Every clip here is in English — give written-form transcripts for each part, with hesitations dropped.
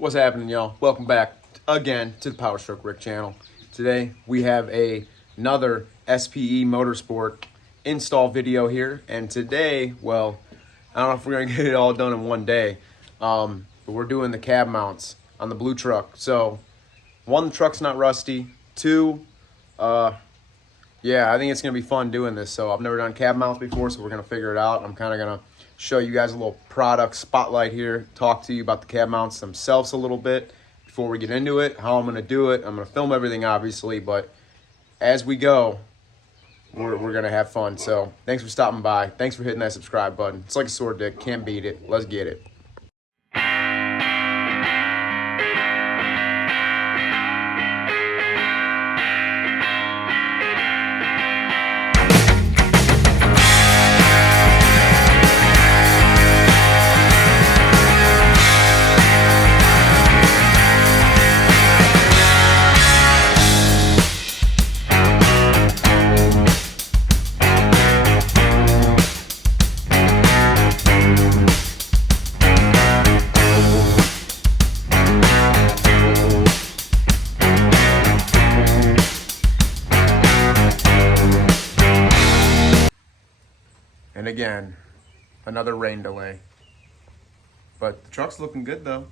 What's happening, y'all? Welcome back again to the Powerstroke channel. Today we have another SPE Motorsport install video here, and today, well, I don't know if we're gonna get it all done in one day, but we're doing the cab mounts on the blue truck. So, one, the truck's not rusty. Two, yeah, I think it's gonna be fun doing this. So I've never done cab mounts before, so we're gonna figure it out. I'm kind of gonna show you guys a little product spotlight here, talk to you about the cab mounts themselves a little bit before we get into it, how I'm gonna do it. I'm gonna film everything, obviously, but as we go, we're gonna have fun. So thanks for stopping by. Thanks for hitting that subscribe button. It's like a sore dick, can't beat it. Let's get it. And again, another rain delay. But the truck's looking good though.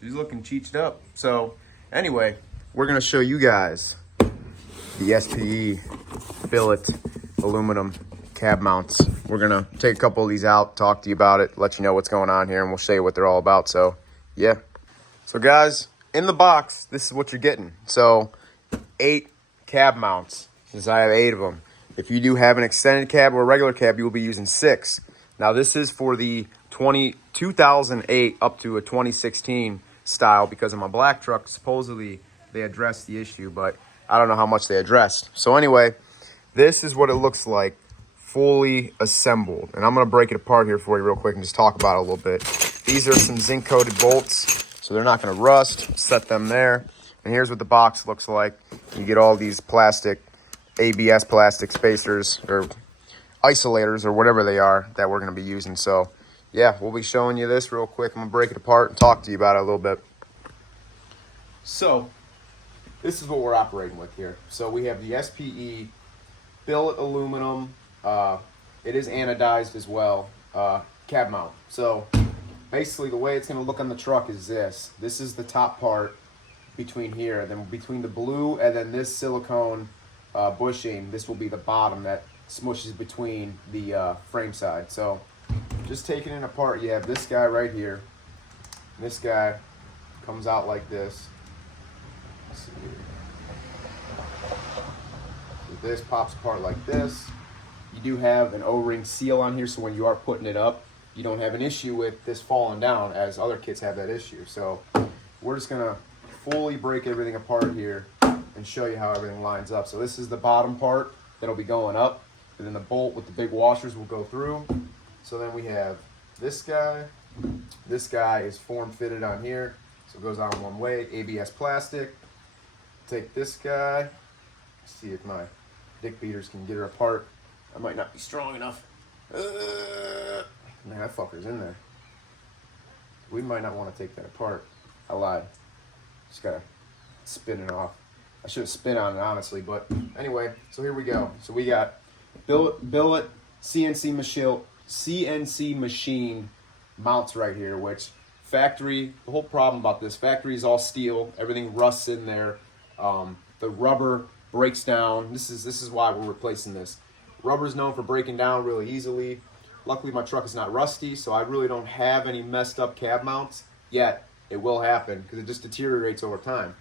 She's looking cheeched up. So anyway, we're gonna show you guys the SPE billet aluminum cab mounts. We're gonna take a couple of these out, talk to you about it, let you know what's going on here, and we'll show you what they're all about. So yeah. So guys, in the box, this is what you're getting. So 8 cab mounts, since I have 8 of them. If you do have an extended cab or a regular cab, you will be using 6. Now this is for the 2008 up to a 2016 style, because in my black truck, supposedly they addressed the issue, but I don't know how much they addressed. So anyway, this is what it looks like fully assembled. And I'm gonna break it apart here for you real quick and just talk about it a little bit. These are some zinc coated bolts, so they're not gonna rust. Set them there. And here's what the box looks like. You get all these plastic ABS plastic spacers or isolators or whatever they are that we're going to be using. So yeah, we'll be showing you this real quick. I'm going to break it apart and talk to you about it a little bit. So this is what we're operating with here. So we have the SPE billet aluminum. It is anodized as well, cab mount. So basically the way it's going to look on the truck is this. This is the top part between here, and then between the blue and then this silicone bushing, this will be the bottom that smushes between the frame side. So just taking it apart, you have this guy right here. This guy comes out like this. Let's see here. So this pops apart like this. You do have an O-ring seal on here, so when you are putting it up, you don't have an issue with this falling down as other kits have that issue. So we're just gonna fully break everything apart here and show you how everything lines up. So this is the bottom part that'll be going up, and then the bolt with the big washers will go through. So then we have this guy. This guy is form fitted on here, so it goes on one way, ABS plastic. Take this guy, see if my dick beaters can get her apart. I might not be strong enough. Man, that fucker's in there. We might not want to take that apart. I lied. Just gotta spin it off. I should have spin on it, honestly, but anyway, so here we go. So we got billet CNC machine mounts right here, which factory, the whole problem about this, factory is all steel, everything rusts in there, the rubber breaks down. This is why we're replacing this. Rubber is known for breaking down really easily. Luckily my truck is not rusty, so I really don't have any messed up cab mounts yet. It will happen because it just deteriorates over time.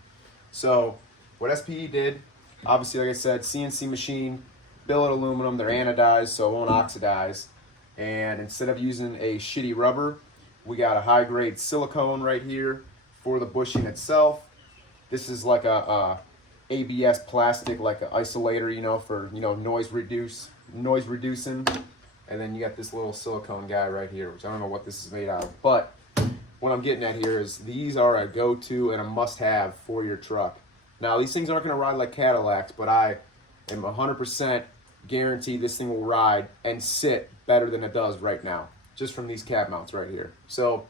So what SPE did, obviously, like I said, CNC machine, billet aluminum, they're anodized, so it won't oxidize. And instead of using a shitty rubber, we got a high-grade silicone right here for the bushing itself. This is like a ABS plastic, like an isolator, you know, for, you know, noise reducing. And then you got this little silicone guy right here, which I don't know what this is made out of. But what I'm getting at here is these are a go-to and a must-have for your truck. Now, these things aren't going to ride like Cadillacs, but I am 100% guaranteed this thing will ride and sit better than it does right now, just from these cab mounts right here. So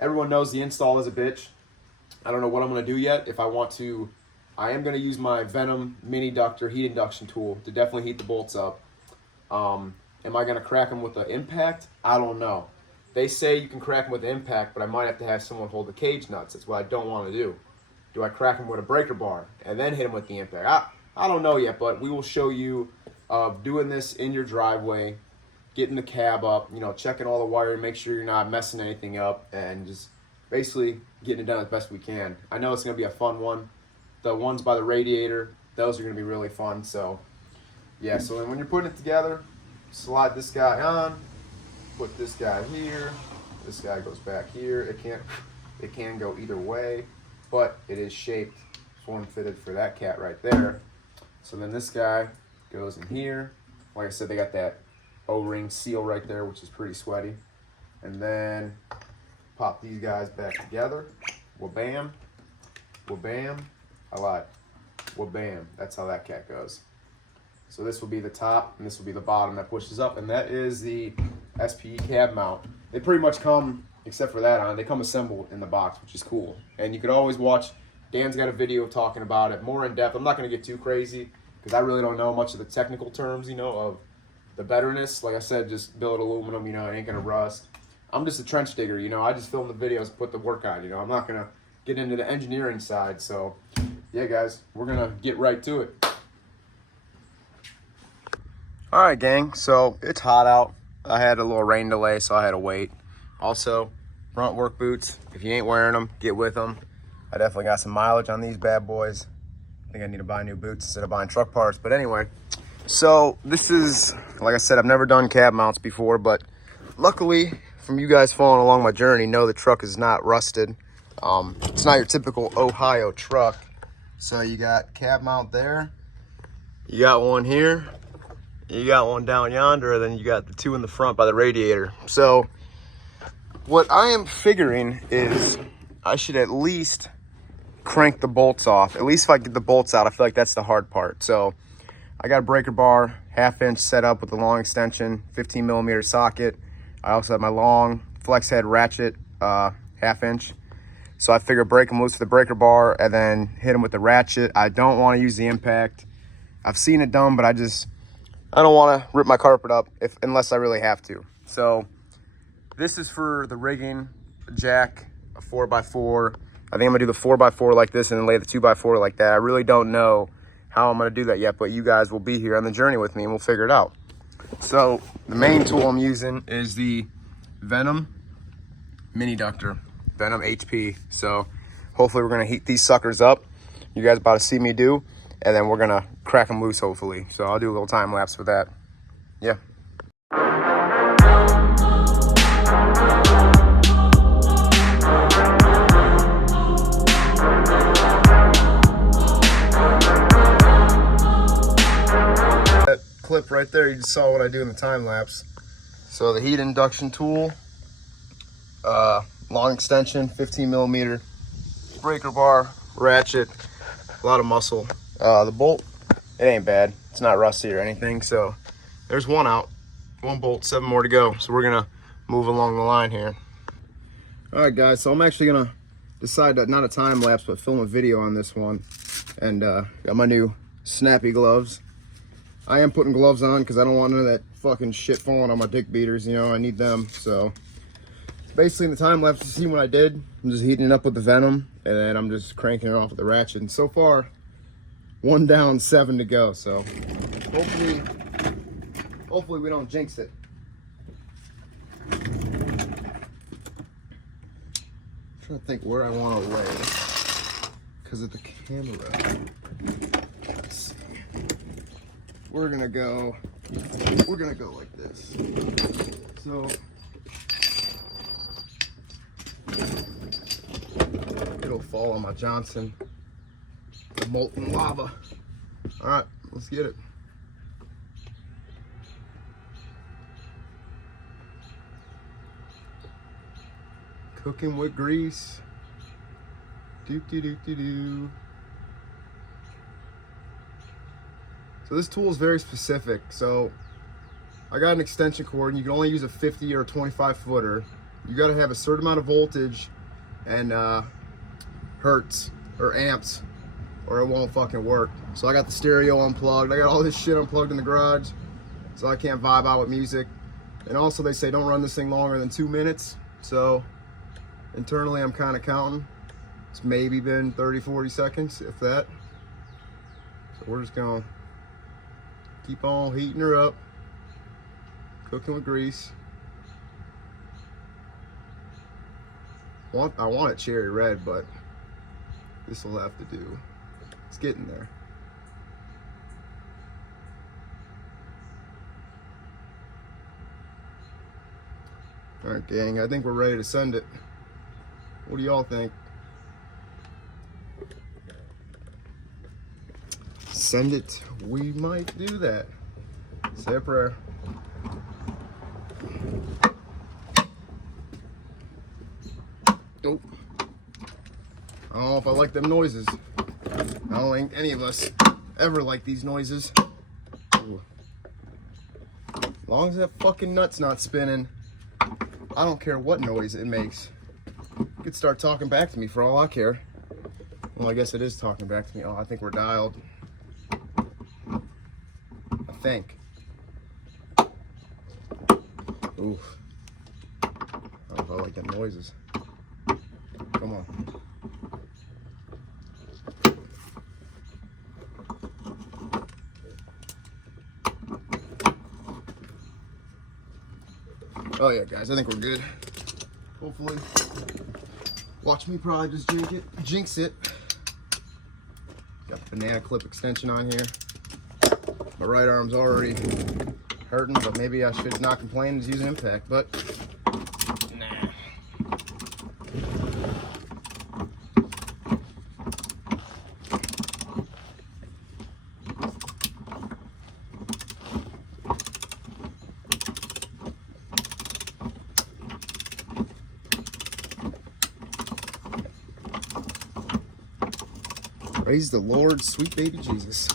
everyone knows the install is a bitch. I don't know what I'm going to do yet. If I want to, I am going to use my Venom mini ductor heat induction tool to definitely heat the bolts up. Am I going to crack them with the impact? I don't know. They say you can crack them with the impact, but I might have to have someone hold the cage nuts. That's what I don't want to do. Do I crack them with a breaker bar and then hit them with the impact? I don't know yet, but we will show you doing this in your driveway, getting the cab up, you know, checking all the wiring, make sure you're not messing anything up, and just basically getting it done as best we can. I know it's going to be a fun one. The ones by the radiator, those are going to be really fun. So, yeah, so then when you're putting it together, slide this guy on, put this guy here, this guy goes back here. It can go either way, but it is shaped, form fitted for that cat right there. So then this guy goes in here. Like I said, they got that O-ring seal right there, which is pretty sweaty. And then pop these guys back together. Wha-bam. Wha-bam. I lied. Wha-bam. That's how that cat goes. So this will be the top, and this will be the bottom that pushes up, and that is the SPE cab mount. They pretty much come, except for that on, they come assembled in the box, which is cool. And you could always watch, Dan's got a video talking about it more in depth. I'm not going to get too crazy, because I really don't know much of the technical terms, you know, of the betterness. Like I said, just billet aluminum, you know, it ain't going to rust. I'm just a trench digger, you know. I just film the videos and put the work on, you know. I'm not going to get into the engineering side. So, yeah, guys, we're going to get right to it. All right, gang. So, it's hot out. I had a little rain delay, so I had to wait. Also, front work boots. If you ain't wearing them, get with them. I definitely got some mileage on these bad boys. I think I need to buy new boots instead of buying truck parts. But anyway, so this is, like I said, I've never done cab mounts before, but luckily, from you guys following along my journey, know the truck is not rusted. It's not your typical Ohio truck. So you got cab mount there. You got one here. You got one down yonder, and then you got the two in the front by the radiator. So what I am figuring is I should at least crank the bolts off. At least if I get the bolts out, I feel like that's the hard part. So I got a breaker bar, 1/2 inch set up with a long extension, 15mm socket. I also have my long flex head ratchet, 1/2 inch. So I figure break them loose with the breaker bar and then hit them with the ratchet. I don't want to use the impact. I've seen it done, but I don't want to rip my carpet up unless I really have to. So this is for the rigging, a jack, a 4x4. I think I'm gonna do the 4x4 like this and then lay the 2x4 like that. I really don't know how I'm gonna do that yet, but you guys will be here on the journey with me and we'll figure it out. So the main tool I'm using is the Venom mini ductor, Venom HP. So hopefully we're gonna heat these suckers up. You guys about to see me do, and then we're gonna crack them loose hopefully. So I'll do a little time lapse with that. Yeah. That clip right there, you just saw what I do in the time lapse. So the heat induction tool, long extension, 15mm breaker bar, ratchet, a lot of muscle. The bolt, it ain't bad. It's not rusty or anything. So there's one out, one bolt, 7 more to go. So we're gonna move along the line here. All right, guys. So I'm actually gonna decide that not a time lapse, but film a video on this one. And got my new snappy gloves. I am putting gloves on because I don't want none of that fucking shit falling on my dick beaters. You know, I need them. So basically in the time lapse, you see what I did. I'm just heating it up with the Venom, and then I'm just cranking it off with the ratchet. And so far, 1 down, 7 to go. So hopefully we don't jinx it. I'm trying to think where I want to lay because of the camera. Let's see. We're gonna go like this. So it'll fall on my Johnson, the molten lava. All right, let's get it. Cooking with grease. Do do do do do. So this tool is very specific. So I got an extension cord, and you can only use a 50 or a 25 footer. You got to have a certain amount of voltage, and hertz or amps or it won't fucking work. So I got the stereo unplugged. I got all this shit unplugged in the garage, so I can't vibe out with music. And also they say don't run this thing longer than 2 minutes. So internally I'm kind of counting. It's maybe been 30, 40 seconds, if that. So we're just gonna keep on heating her up, cooking with grease. I want it cherry red, but this will have to do. It's getting there. All right, gang, I think we're ready to send it. What do y'all think? Send it. We might do that. Say a prayer. Nope. I don't know if I like them noises. I don't think any of us ever like these noises. Ooh. As long as that fucking nut's not spinning, I don't care what noise it makes. It could start talking back to me for all I care. Well, I guess it is talking back to me. Oh, I think we're dialed. I think. Oof. I don't know if I like them noises. Come on. Oh yeah, guys, I think we're good. Hopefully. Watch me probably just jinx it. Got the banana clip extension on here. My right arm's already hurting, but maybe I should not complain and use an impact, but nah. Praise the Lord, sweet baby Jesus.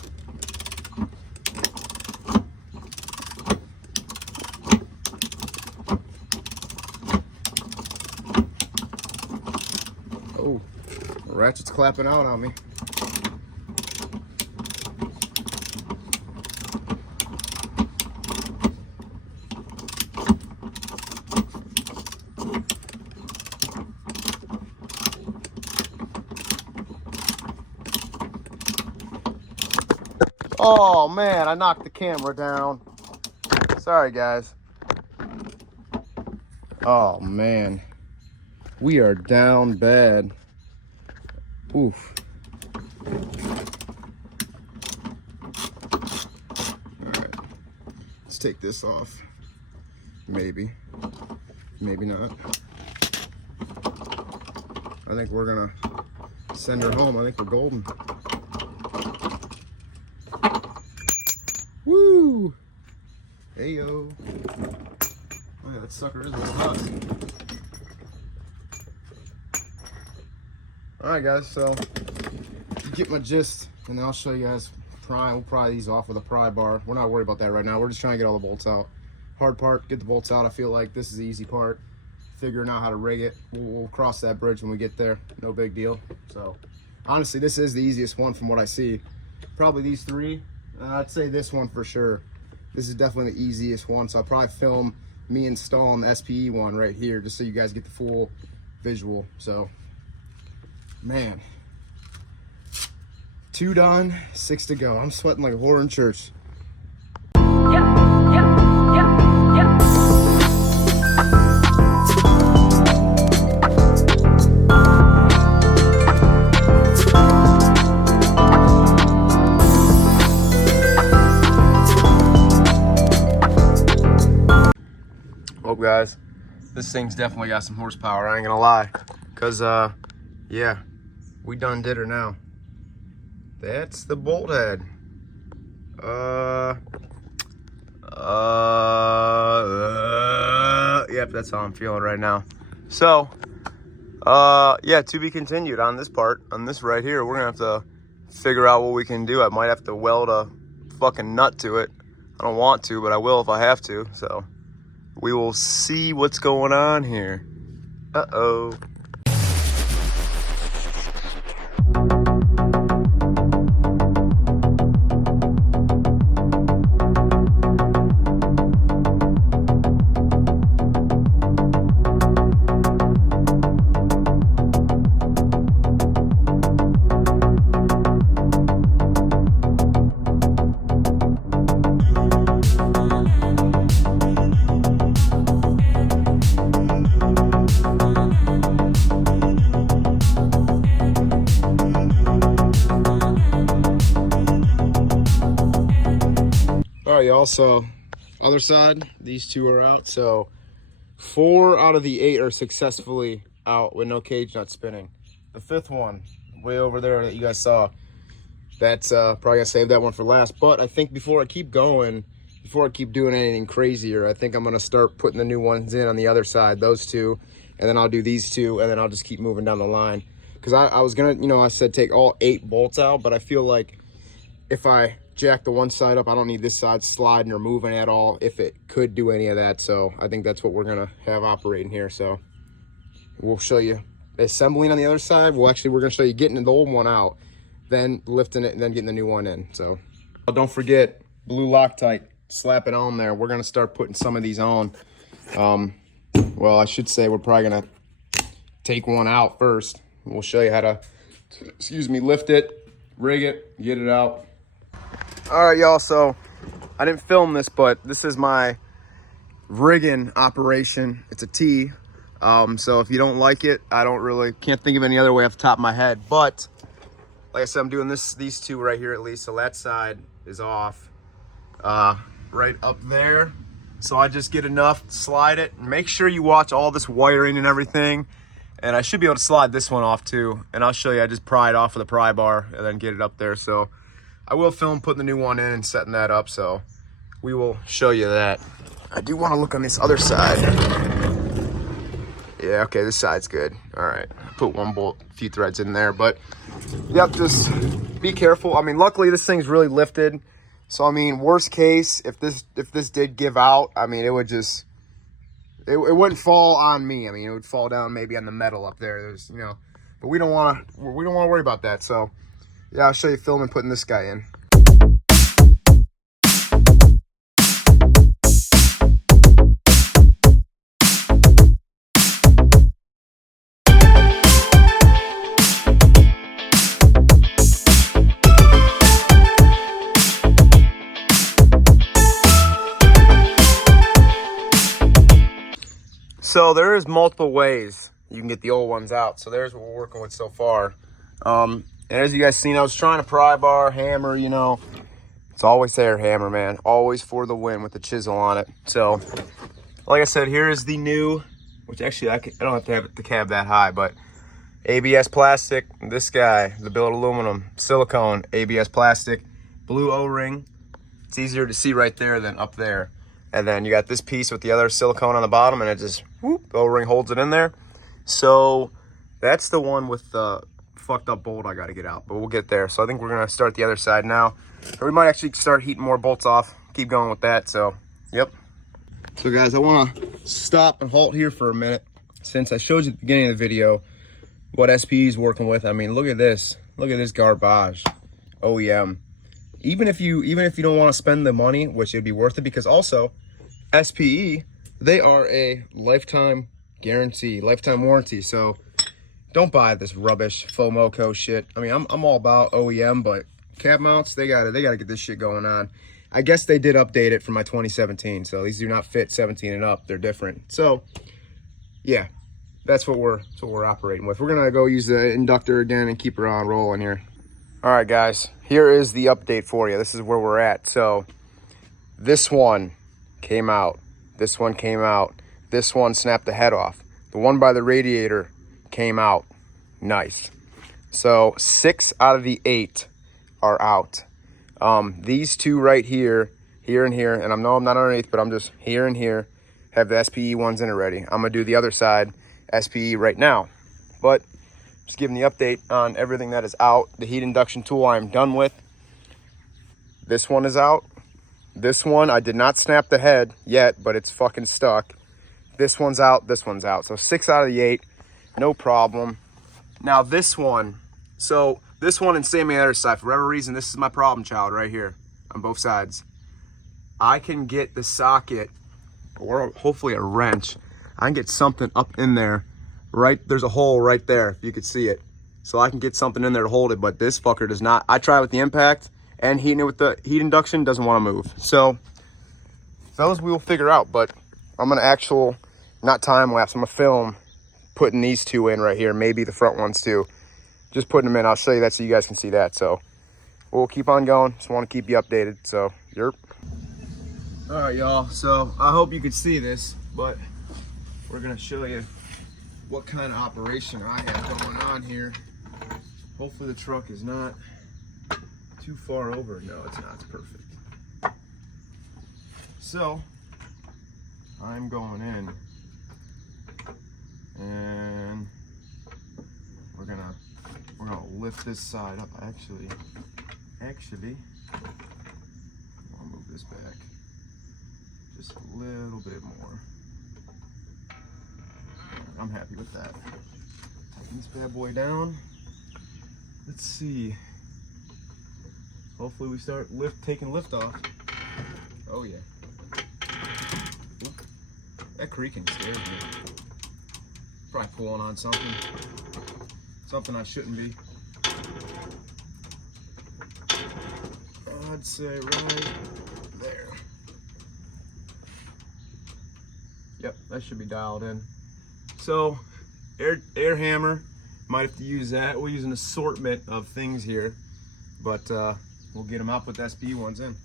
Oh, the ratchet's clapping out on me. Oh man, I knocked the camera down. Sorry guys. Oh man, we are down bad. Oof. Alright, let's take this off. Maybe, maybe not. I think we're gonna send her home. I think we're golden. Woo! Hey yo. Oh yeah, that sucker is a little hot. Alright guys, so you get my gist, and then I'll show you guys we'll pry these off with a pry bar. We're not worried about that right now. We're just trying to get all the bolts out. Hard part, get the bolts out. I feel like this is the easy part. Figuring out how to rig it. We'll cross that bridge when we get there. No big deal. So honestly, this is the easiest one from what I see. Probably these three. I'd say this one for sure. This is definitely the easiest one, so I'll probably film me installing the SPE one right here just so you guys get the full visual. So, man. 2 done, 6 to go. I'm sweating like a whore in church. Well guys, this thing's definitely got some horsepower, I ain't gonna lie. Cause yeah, we done did her now. That's the bolt head. Yep, that's how I'm feeling right now. So yeah, to be continued on this part. On this right here, we're gonna have to figure out what we can do. I might have to weld a fucking nut to it. I don't want to, but I will if I have to. So we will see what's going on here. Uh-oh. right, y'all, so other side, these two are out. So 4 out of the 8 are successfully out with no cage nut spinning. The 5th one, way over there that you guys saw, that's probably gonna save that one for last. But I think before I keep going, before I keep doing anything crazier, I think I'm gonna start putting the new ones in on the other side, those 2, and then I'll do these 2, and then I'll just keep moving down the line. Because I was gonna, you know, I said take all 8 bolts out, but I feel like if I jack the one side up, I don't need this side sliding or moving at all if it could do any of that. So I think that's what we're gonna have operating here. So we'll show you assembling on the other side. We're gonna show you getting the old one out, then lifting it, and then getting the new one in. So don't forget blue Loctite, slap it on there. We're gonna start putting some of these on. Well, I should say we're probably gonna take one out first. We'll show you how to, excuse me, lift it, rig it, get it out. All right, y'all, so I didn't film this, but this is my rigging operation. It's a T. So if you don't like it, can't think of any other way off the top of my head. But like I said, I'm doing these 2 right here at least. So that side is off, right up there. So I just get enough, slide it. Make sure you watch all this wiring and everything. And I should be able to slide this one off too. And I'll show you, I just pry it off with a pry bar and then get it up there. So I will film putting the new one in and setting that up. So we will show you that. I do want to look on this other side. Yeah, okay, this side's good. All right, put 1 bolt, a few threads in there. But yep, just be careful. I mean, luckily this thing's really lifted. So I mean, worst case, if this did give out, I mean, it would just, it wouldn't fall on me. I mean, it would fall down maybe on the metal up there. There's, you know, but we don't want to worry about that. So yeah, I'll show you filming putting this guy in. So there is multiple ways you can get the old ones out. So there's what we're working with so far. And as you guys seen, I was trying to pry bar, hammer, you know. It's always there, hammer, man. Always for the win with the chisel on it. So, like I said, here is the new, which actually I don't have to have the cab that high, but ABS plastic, this guy, the billet aluminum, silicone, ABS plastic, blue O-ring. It's easier to see right there than up there. And then you got this piece with the other silicone on the bottom, and it just, whoop, the O-ring holds it in there. So that's the one with the fucked up bolt I got to get out, but we'll get there. So I think we're going to start the other side now. Or we might actually start heating more bolts off, keep going with that. So, yep. So guys, I want to stop and halt here for a minute. Since I showed you at the beginning of the video what SPE is working with. I mean, look at this. Look at this garbage. OEM. Even if you don't want to spend the money, which it'd be worth it, because also SPE, they are a lifetime guarantee, lifetime warranty. So don't buy this rubbish FOMOCO shit. I mean, I'm all about OEM, but cab mounts, they gotta get this shit going on. I guess they did update it for my 2017, so these do not fit 17 and up. They're different. So yeah, that's what we're operating with. We're gonna go use the inductor again and keep her on rolling here. All right, guys, here is the update for you. This is where we're at. So this one came out. This one came out. This one snapped the head off. The one by the radiator came out. Nice. So 6 out of the 8 are out. These 2 right here, here and here, and I know I'm not underneath, but I'm just here and here, have the SPE ones in already. I'm gonna do the other side SPE right now. But just giving the update on everything that is out. The heat induction tool I'm done with. This one is out. This one, I did not snap the head yet, but it's fucking stuck. This one's out, this one's out. So 6 out of the 8, no problem. Now this one, so this one and same on the other side. For whatever reason, this is my problem child right here on both sides. I can get the socket, or hopefully a wrench. I can get something up in there. Right, there's a hole right there, if you could see it. So I can get something in there to hold it, but this fucker does not. I tried with the impact and heating it with the heat induction, doesn't want to move. So those we will figure out, but I'm gonna not time lapse, I'm gonna film putting these 2 in right here, maybe the front ones too. Just putting them in, I'll show you that so you guys can see that. So we'll keep on going, just want to keep you updated. So, yerp. All right, y'all. So I hope you could see this, but we're gonna show you what kind of operation I have going on here. Hopefully the truck is not too far over. No, it's not. It's perfect. So I'm going in, and we're gonna lift this side up. Actually, I'll move this back just a little bit more. I'm happy with that. Tighten this bad boy down. Let's see. Hopefully we start taking lift off. Oh yeah. That creaking scares me. Probably pulling on something. Something I shouldn't be. I'd say right there. Yep, that should be dialed in. So, air hammer, might have to use that. We'll use an assortment of things here, but we'll get them out, put the SPE ones in.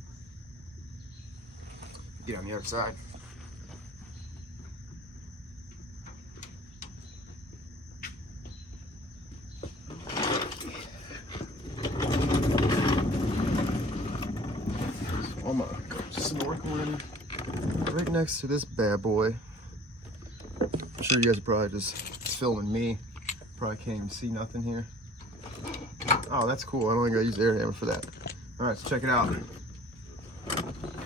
Get on the other side. I'm gonna go snorkeling right next to this bad boy. I'm sure you guys are probably just filming me. Probably can't even see nothing here. Oh, that's cool. I don't think I use the air hammer for that. All right, so check it out.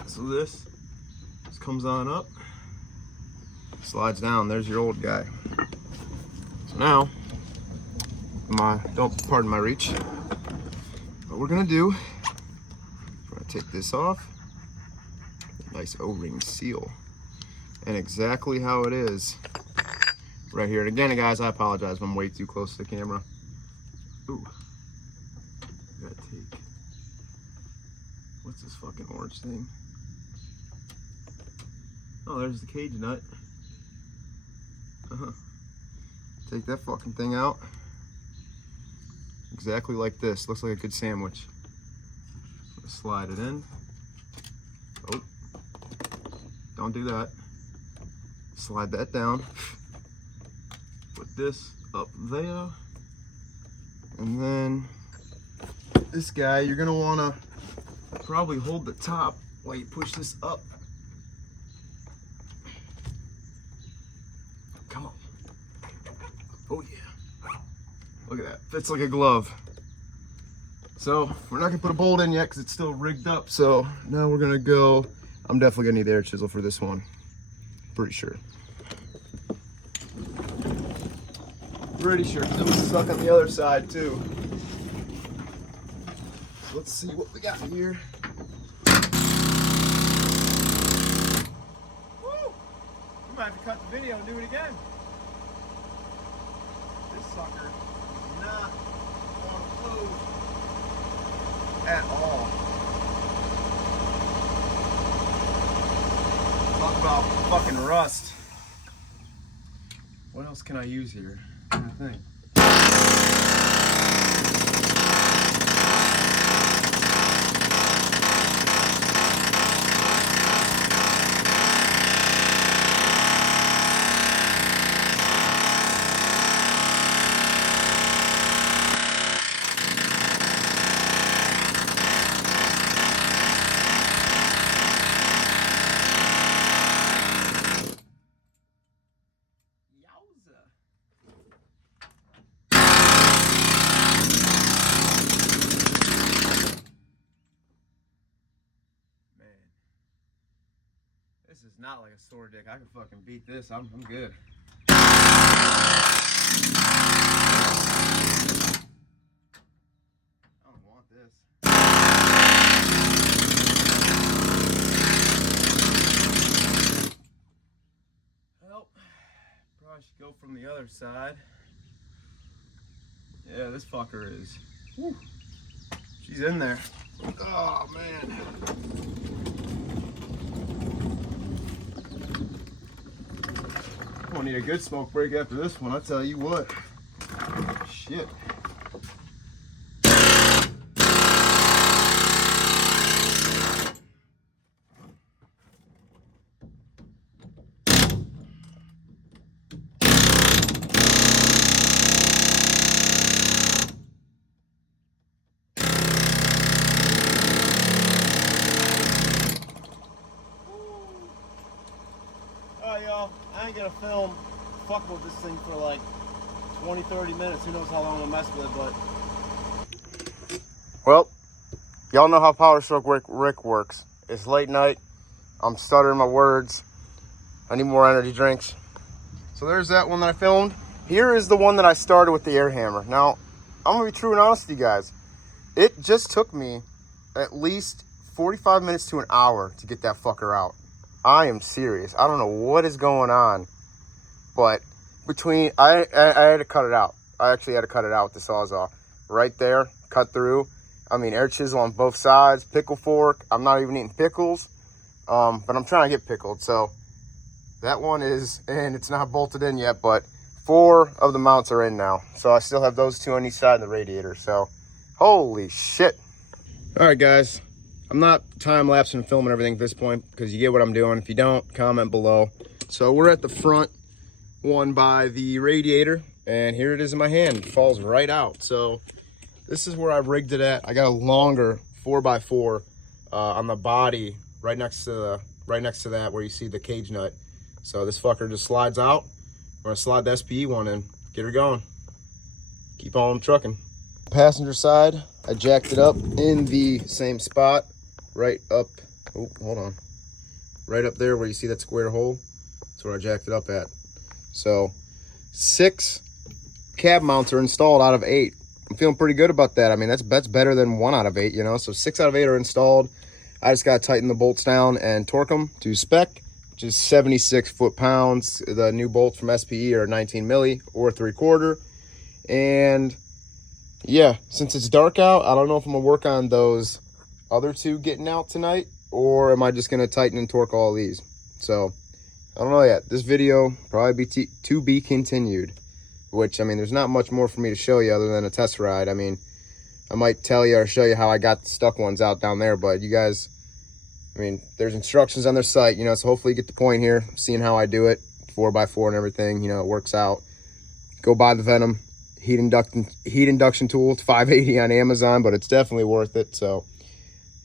So this comes on up, slides down. There's your old guy. So now, don't pardon my reach. What we're gonna do, we're gonna take this off. Nice O-ring seal, and exactly how it is right here. And again, guys, I apologize if I'm way too close to the camera. Ooh, gotta take, what's this fucking orange thing? Oh, there's the cage nut. Take that fucking thing out. Exactly like this. Looks like a good sandwich. Slide it in. Oh, don't do that. Slide that down. Put this up there. And then this guy, you're gonna wanna probably hold the top while you push this up. Come on. Oh yeah. Look at that. Fits like a glove. So we're not gonna put a bolt in yet because it's still rigged up. So now we're gonna go. I'm definitely gonna need the air chisel for this one. Pretty sure. Pretty sure because it was stuck on the other side too. So let's see what we got here. Woo! We might have to cut the video and do it again. This sucker is not on close at all. Talk about fucking rust. What else can I use here? What do you think? This is not like a sword dick. I can fucking beat this. I'm good. I don't want this. Well, probably should go from the other side. Yeah, this fucker is. Whew, she's in there. Oh man. I'm gonna need a good smoke break after this one, I'll tell you what. Shit. gonna film fuck with this thing for like 20-30 minutes. Who knows how long I'll mess with it, but well, y'all know how Powerstroke works. It's late night. I'm stuttering my words. I need more energy drinks. So there's that one that I filmed. Here is the one that I started with the air hammer. Now, I'm gonna be true and honest with you guys. It just took me at least 45 minutes to an hour to get that fucker out. I am serious. I don't know what is going on, but I had to cut it out. I actually had to cut it out with the Sawzall. Right there, cut through. I mean, air chisel on both sides, pickle fork. I'm not even eating pickles, but I'm trying to get pickled. So that one is, and it's not bolted in yet, but 4 of the mounts are in now. So I still have those 2 on each side of the radiator. So holy shit. All right, guys. I'm not time-lapsing and filming everything at this point because you get what I'm doing. If you don't, comment below. So we're at the front one by the radiator, and here it is in my hand. It falls right out. So this is where I rigged it at. I got a longer 4x4 on the body right next to that where you see the cage nut. So this fucker just slides out. We're gonna slide the SPE one in, get her going. Keep on trucking. Passenger side, I jacked it up in the same spot, right up, oh, hold on. Right up there where you see that square hole. That's where I jacked it up at. So 6 cab mounts are installed out of 8. I'm feeling pretty good about that. I mean, that's better than 1 out of 8, you know? So 6 out of 8 are installed. I just got to tighten the bolts down and torque them to spec, which is 76 foot-pounds. The new bolts from SPE are 19 milli or 3/4. And yeah, since it's dark out, I don't know if I'm going to work on those other 2 getting out tonight, or am I just going to tighten and torque all these? So I don't know yet. This video probably to be continued, which, I mean, there's not much more for me to show you other than a test ride. I mean, I might tell you or show you how I got the stuck ones out down there, but you guys, I mean, there's instructions on their site, you know, so hopefully you get the point here, seeing how I do it, 4x4 and everything, you know, it works out. Go buy the Venom heat induction tool. It's $5.80 on Amazon, but it's definitely worth it. So,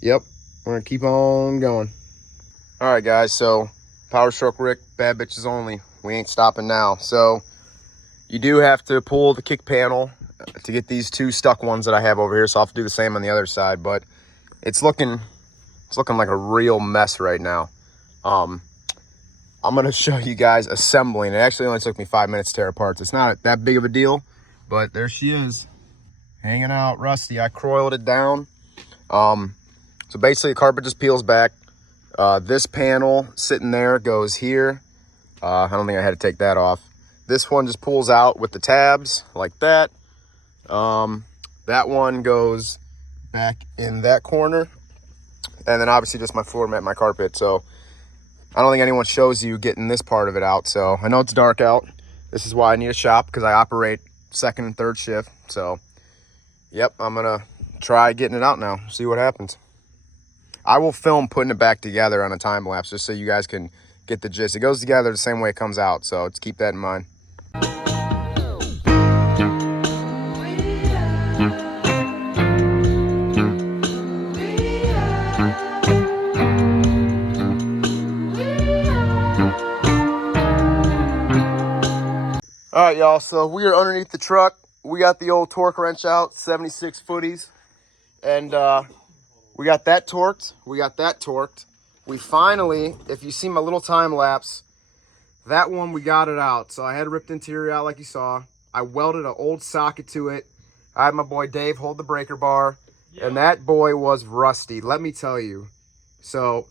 yep, we're going to keep on going. All right, guys, so Powerstroke Rick, bad bitches only. We ain't stopping now. So you do have to pull the kick panel to get these 2 stuck ones that I have over here. So I'll have to do the same on the other side, but it's looking like a real mess right now. I'm going to show you guys assembling. It actually only took me 5 minutes to tear apart. It's not that big of a deal, but there she is, hanging out rusty. I coiled it down. So basically the carpet just peels back. This panel sitting there goes here. I don't think I had to take that off. This one just pulls out with the tabs like that. That one goes back in that corner. And then obviously just my floor mat, my carpet. So I don't think anyone shows you getting this part of it out. So I know it's dark out. This is why I need a shop, because I operate 2nd and 3rd shift. So yep, I'm gonna try getting it out now, see what happens. I will film putting it back together on a time lapse just so you guys can get the gist. It goes together the same way it comes out, so let's keep that in mind. All right, y'all, so we are underneath the truck. We got the old torque wrench out, 76 footies. And we got that torqued. We finally, if you see my little time lapse, that one, we got it out. So I had ripped the interior out like you saw. I welded an old socket to it. I had my boy Dave hold the breaker bar. Yep. And that boy was rusty, let me tell you. So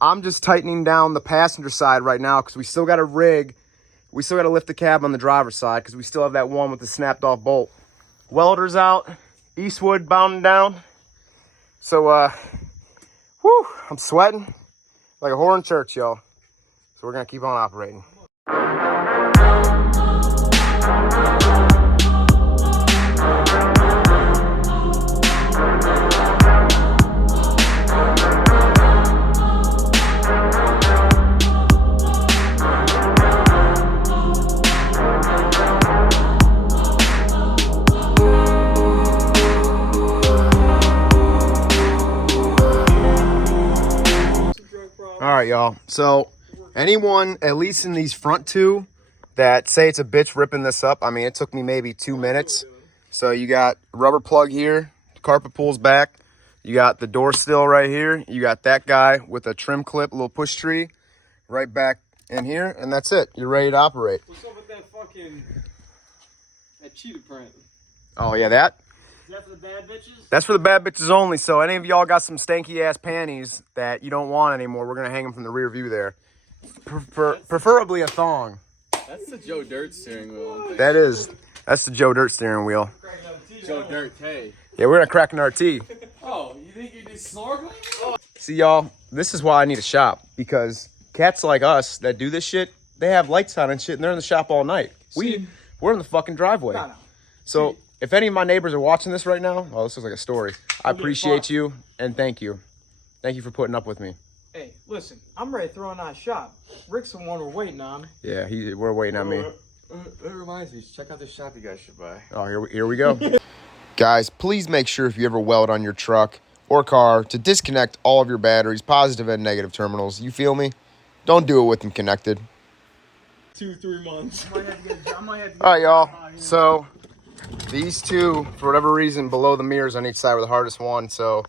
I'm just tightening down the passenger side right now because we still got to rig. We still got to lift the cab on the driver's side because we still have that one with the snapped off bolt. Welder's out, Eastwood bounding down. So, whew, I'm sweating like a whore in church, y'all. So we're going to keep on operating. All right, y'all. So anyone, at least in these front two, that say it's a bitch ripping this up, I mean, it took me maybe 2 minutes. So you got rubber plug here, carpet pulls back. You got the door still right here. You got that guy with a trim clip, a little push tree, right back in here, and that's it. You're ready to operate. What's up with that cheetah print? Oh yeah, that? Is that for the bad bitches? That's for the bad bitches only. So any of y'all got some stanky ass panties that you don't want anymore, we're gonna hang them from the rear view there. Preferably a thong. That's the Joe Dirt steering wheel. That's the Joe Dirt steering wheel. Joe Dirt, hey. Yeah, we're gonna crack an RT. Oh, you think you're just snorkeling? Oh. See y'all, this is why I need a shop, because cats like us that do this shit, they have lights on and shit, and they're in the shop all night. We're in the fucking driveway. No. So if any of my neighbors are watching this right now, oh, this looks like a story. I appreciate you and thank you. Thank you for putting up with me. Hey, listen, I'm ready to throw in our shop. Rick's the one we're waiting on. Yeah, we're waiting on me. It reminds me, check out this shop you guys should buy. Oh, here we go. Guys, please make sure if you ever weld on your truck or car to disconnect all of your batteries, positive and negative terminals. You feel me? Don't do it with them connected. 2-3 months. All right, y'all. So these two, for whatever reason, below the mirrors on each side were the hardest one. So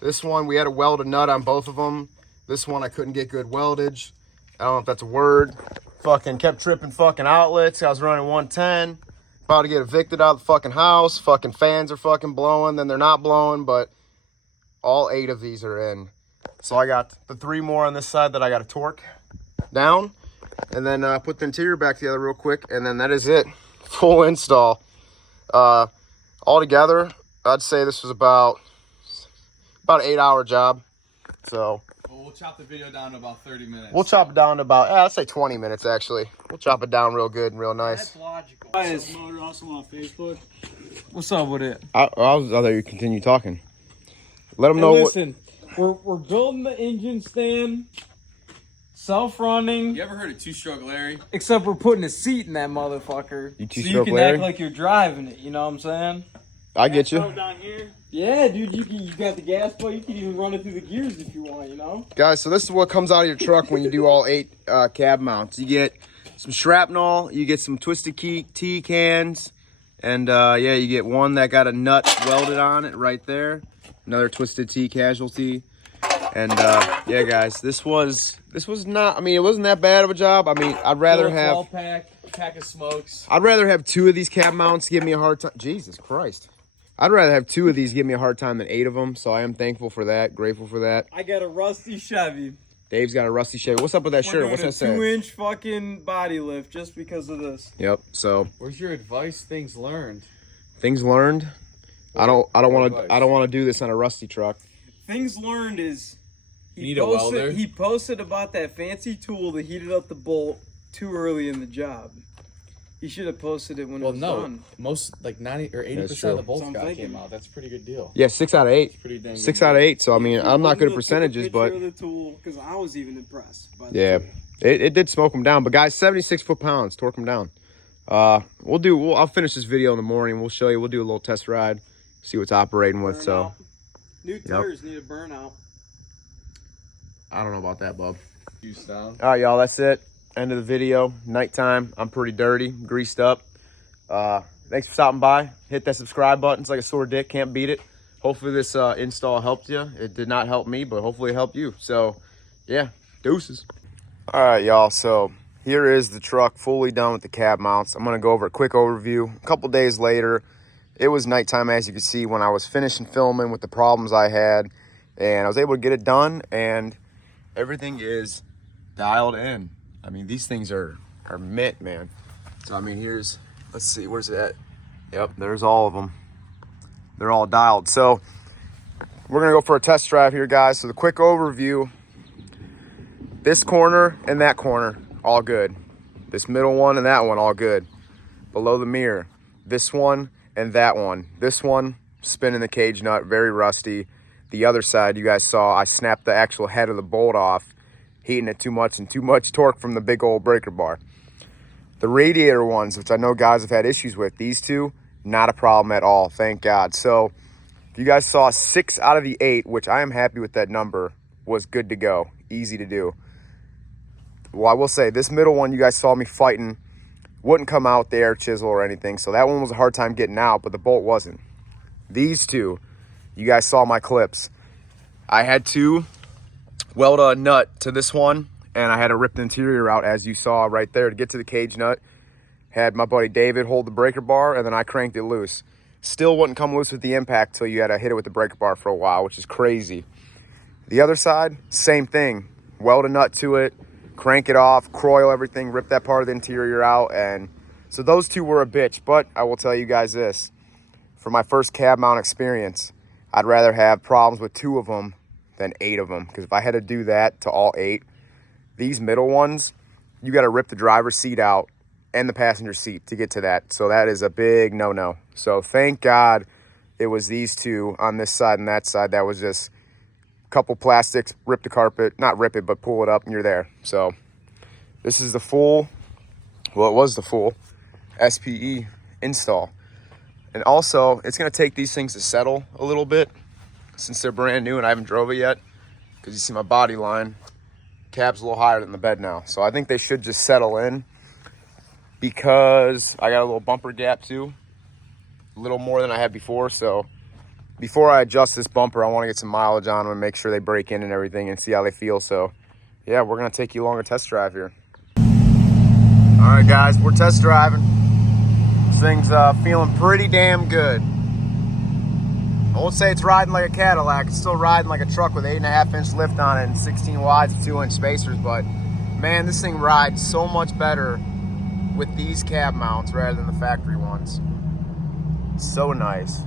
this one, we had to weld a nut on both of them. This one, I couldn't get good weldage. I don't know if that's a word. Fucking kept tripping fucking outlets. I was running 110. About to get evicted out of the fucking house. Fucking fans are fucking blowing. Then they're not blowing, but all 8 of these are in. So I got the 3 more on this side that I got to torque down. And then put the interior back together real quick. And then that is it. Full install. Altogether, I'd say this was about an 8-hour job. So we'll chop the video down to about 30 minutes. We'll chop it down to about, I'd say 20 minutes actually. We'll chop it down real good and real nice. That's logical. Guys, Motor also on Facebook. What's up with it? I'll let you continue talking. Let them know. Listen, we're building the engine stand, self-running. You ever heard of two-stroke Larry? Except we're putting a seat in that motherfucker. So you can act like you're driving it. You know what I'm saying? I get you. Down here. Yeah, dude, you got the gas pedal. You can even run it through the gears if you want, you know? Guys, so this is what comes out of your truck when you do all 8 cab mounts. You get some shrapnel, you get some twisted key T-cans, and yeah, you get one that got a nut welded on it right there. Another twisted T casualty. And yeah, guys, this was not, I mean, it wasn't that bad of a job. I mean, I'd rather have pack of smokes. I'd rather have 2 of these cab mounts give me a hard time. Jesus Christ. I'd rather have 2 of these give me a hard time than 8 of them, so I am thankful for that, grateful for that. I got a rusty Chevy. Dave's got a rusty Chevy. What's up with that shirt? What's that say? 2-inch fucking body lift just because of this. Yep. So. Where's your advice? Things learned. Things learned. I don't want to do this on a rusty truck. Things learned is he posted about that fancy tool that heated up the bolt too early in the job. He should have posted it when it was done. Most, like 90 or 80% of the bolts came out. That's a pretty good deal. Yeah, 6 out of 8. It's pretty dang good. 6 out of 8. So I mean, I'm not good at percentages, but the tool, because I was even impressed. By yeah, it did smoke them down. But guys, 76 foot-pounds, torque them down. I'll finish this video in the morning. We'll show you. We'll do a little test ride, see what's operating with. So new tires need a burnout. I don't know about that, bub. Down. All right, y'all. That's it. End of the video. Nighttime. I'm pretty dirty, greased up. Thanks for stopping by. Hit that subscribe button. It's like a sore dick. Can't beat it. Hopefully this install helped you. It did not help me, but hopefully it helped you. So, yeah. Deuces. All right, y'all. So here is the truck fully done with the cab mounts. I'm going to go over a quick overview. A couple days later, it was nighttime, as you can see, when I was finishing filming with the problems I had. And I was able to get it done, and everything is dialed in. I mean, these things are mint, man. So, I mean, let's see, where's it at? Yep, there's all of them. They're all dialed. So, we're going to go for a test drive here, guys. So, the quick overview. This corner and that corner, all good. This middle one and that one, all good. Below the mirror, this one and that one. This one, spinning the cage nut, very rusty. The other side, you guys saw, I snapped the actual head of the bolt off, heating it too much and too much torque from the big old breaker bar. The radiator ones, which I know guys have had issues with, these two, not a problem at all, thank God. So you guys saw 6 out of the 8, which I am happy with that number, was good to go, easy to do. Well, I will say this middle one you guys saw me fighting wouldn't come out the air chisel or anything. So that one was a hard time getting out, but the bolt wasn't. These two, you guys saw my clips. I had to weld a nut to this one, and I had to rip the interior out, as you saw right there, to get to the cage nut. Had my buddy David hold the breaker bar, and then I cranked it loose. Still wouldn't come loose with the impact till you had to hit it with the breaker bar for a while, which is crazy. The other side, same thing. Weld a nut to it, crank it off, coil everything, rip that part of the interior out. And so those two were a bitch, but I will tell you guys this. For my first cab mount experience, I'd rather have problems with 2 of them than 8 of them. Because if I had to do that to all 8, these middle ones, you got to rip the driver's seat out and the passenger seat to get to that. So that is a big no-no. So thank God it was these two on this side and that side. That was just a couple plastics, rip the carpet, not rip it, but pull it up and you're there. So this is the full, well, it was the full SPE install. And also, it's going to take these things to settle a little bit since they're brand new and I haven't drove it yet. Because you see my body line, cab's a little higher than the bed now. So I think they should just settle in, because I got a little bumper gap too, a little more than I had before. So before I adjust this bumper, I want to get some mileage on them and make sure they break in and everything and see how they feel. So yeah, we're going to take you along a test drive here. All right, guys, we're test driving. This thing's feeling pretty damn good. I won't say it's riding like a Cadillac. It's still riding like a truck with 8.5-inch lift on it and 16 wides and 2-inch spacers. But man, this thing rides so much better with these cab mounts rather than the factory ones. It's so nice.